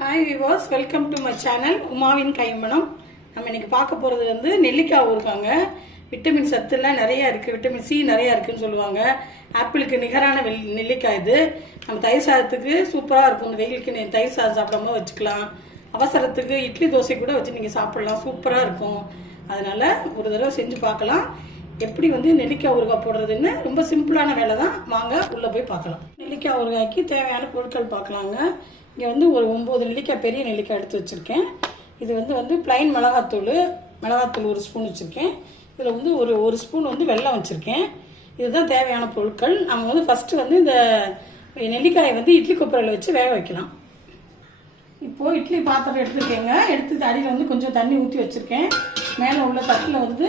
Hi viewers, welcome to my channel உமாவின் கைமணம். நம்ம இன்னைக்கு பார்க்க போகிறது வந்து நெல்லிக்காய் ஊறுகாங்க. விட்டமின் சத்துலாம் நிறையா இருக்குது, விட்டமின் சி நிறையா இருக்குதுன்னு சொல்லுவாங்க. ஆப்பிளுக்கு நிகரான நெல்லிக்காய் இது. நம்ம தயிர் சாதத்துக்கு சூப்பராக இருக்கும். இந்த வெயிலுக்கு தயிர் சாதம் சாப்பிடாம வச்சுக்கலாம். அவசரத்துக்கு இட்லி தோசை கூட வச்சு நீங்கள் சாப்பிடலாம், சூப்பராக இருக்கும். அதனால் ஒரு தடவை செஞ்சு பார்க்கலாம். எப்படி வந்து நெல்லிக்காய் ஊறுகாய் போடுறதுன்னு ரொம்ப சிம்பிளான வேலை தான். வாங்க உள்ளே போய் பார்க்கலாம். நெல்லிக்காய் ஊறுகாய்க்கு தேவையான பொருட்கள் பார்க்கலாங்க. இங்கே வந்து ஒரு 9 நெல்லிக்காய், பெரிய நெல்லிக்காய் எடுத்து வச்சுருக்கேன். இது வந்து பிளைன் மிளகாத்தூள் ஒரு ஸ்பூன் வச்சுருக்கேன். இதில் வந்து ஒரு ஸ்பூன் வந்து வெல்லம் வச்சுருக்கேன். இதுதான் தேவையான பொருட்கள். நம்ம வந்து ஃபஸ்ட்டு வந்து இந்த நெல்லிக்காயை வந்து இட்லி கொப்பரையில் வச்சு வேக வைக்கலாம். இப்போது இட்லி பாத்திரம் எடுத்துருக்கேங்க. எடுத்து அடியில் வந்து கொஞ்சம் தண்ணி ஊற்றி வச்சுருக்கேன். மேலே உள்ள தட்டில் வந்து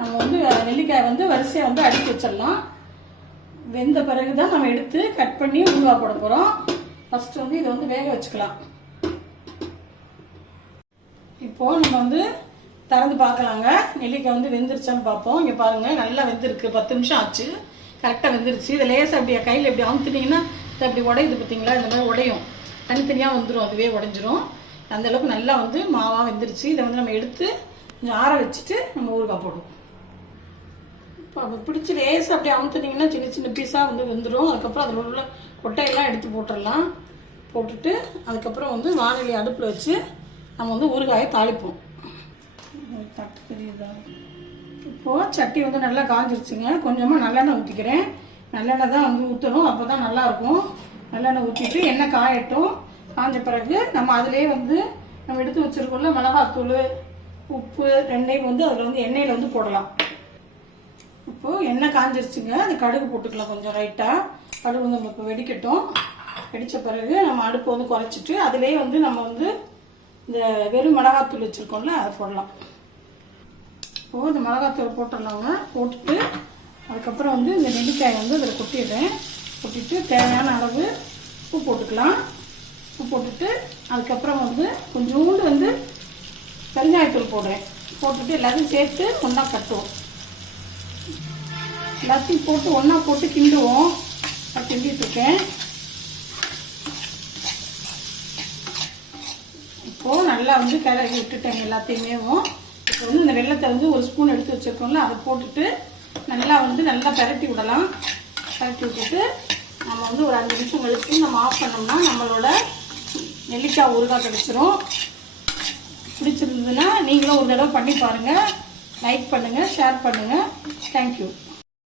நம்ம வந்து நெல்லிக்காயை வந்து வரிசையாக வந்து அடுக்கி வச்சிடலாம். வெந்த பிறகு தான் நம்ம எடுத்து கட் பண்ணி ஊறுகாய் போட போகிறோம். ஃபஸ்ட்டு வந்து இதை வந்து வேக வச்சுக்கலாம். இப்போது நம்ம வந்து திறந்து பார்க்கலாங்க. நெல்லிக்காய் வந்து வெந்துருச்சான்னு பார்ப்போம். இங்கே பாருங்கள், நல்லா வெந்திருக்கு. 10 நிமிஷம் ஆச்சு, கரெக்டாக வெந்துருச்சு. இதை லேசாக அப்படியே கையில் எப்படி அமுத்துனீங்கன்னா இது அப்படி உடையுது பார்த்தீங்களா? இந்த மாதிரி உடையும், தனித்தனியாக வந்துடும், அதுவே உடஞ்சிரும். அந்தளவுக்கு நல்லா வந்து மாவாக வெந்துருச்சு. இதை வந்து நம்ம எடுத்து கொஞ்சம் ஆற வச்சுட்டு நம்ம ஊறுகாய் போடுவோம். இப்போ பிடிச்சி லேசாக அப்படியே அமுத்துனீங்கன்னா சின்ன சின்ன பீஸாக வந்து வெந்துடும். அதுக்கப்புறம் அதில் உள்ள கொட்டையெல்லாம் எடுத்து போட்டுடலாம். போட்டுட்டு அதுக்கப்புறம் வந்து வானிலை அடுப்பில் வச்சு நம்ம வந்து ஊறுகாயை தாளிப்போம். தட்டு தெரியுதா? இப்போது சட்டி வந்து நல்லா காஞ்சிருச்சுங்க. கொஞ்சமாக நல்லெண்ணெய் ஊற்றிக்கிறேன். நல்லெண்ணெய் தான் வந்து ஊற்றணும், அப்போ தான் நல்லாயிருக்கும். நல்லெண்ணெய் ஊற்றிட்டு எண்ணெய் காயட்டும். காஞ்ச பிறகு நம்ம அதிலே வந்து நம்ம எடுத்து வச்சுருக்கோம்ல மிளகாத்தூள், உப்பு ரெண்டையும் வந்து அதில் வந்து எண்ணெயில் வந்து போடலாம். இப்போது எண்ணெய் காஞ்சிருச்சுங்க. அது கடுகு போட்டுக்கலாம் கொஞ்சம் லைட்டாக. கடுகு வந்து நம்ம இப்போ வெடிக்கட்டும். வெடித்த பிறகு நம்ம அடுப்பை வந்து குறைச்சிட்டு அதிலே வந்து நம்ம வந்து இந்த வெறும் மிளகாத்தூள் வச்சுருக்கோம்ல அதை போடலாம். இப்போது இந்த மிளகாத்தூள் போட்டுடலாங்க. போட்டுட்டு அதுக்கப்புறம் வந்து இந்த நெல்லிக்காயை வந்து அதில் கொட்டிடுறேன். கொட்டிட்டு தேவையான அளவு உப்பு போட்டுக்கலாம். உப்பு போட்டுட்டு அதுக்கப்புறம் வந்து கொஞ்சோண்டு வந்து பெருங்காயத்தூள் போடுறேன். போட்டுட்டு எல்லாத்தையும் சேர்த்து ஒன்றா கட்டுவோம். எல்லாத்தையும் போட்டு ஒன்றா போட்டு கிண்டுவோம். நான் கிண்டிகிட்ருக்கேன். இப்போது நல்லா வந்து கிளறி விட்டுட்டேங்க எல்லாத்தையுமே. இப்போ வந்து இந்த வெள்ளத்தை வந்து ஒரு ஸ்பூன் எடுத்து வச்சுருக்கோம்ல, அதை போட்டுட்டு நல்லா பரட்டி விடலாம். பரட்டி விட்டுட்டு நம்ம வந்து ஒரு 5 நிமிஷம் கழிச்சு நம்ம ஆஃப் பண்ணோம்னா நம்மளோட நெல்லிக்காய் ஊறுகாய் கிடச்சிரும். பிடிச்சிருந்ததுன்னா நீங்களும் ஒரு தடவை பண்ணி பாருங்கள். லைக் பண்ணுங்கள், ஷேர் பண்ணுங்கள். தேங்க்யூ.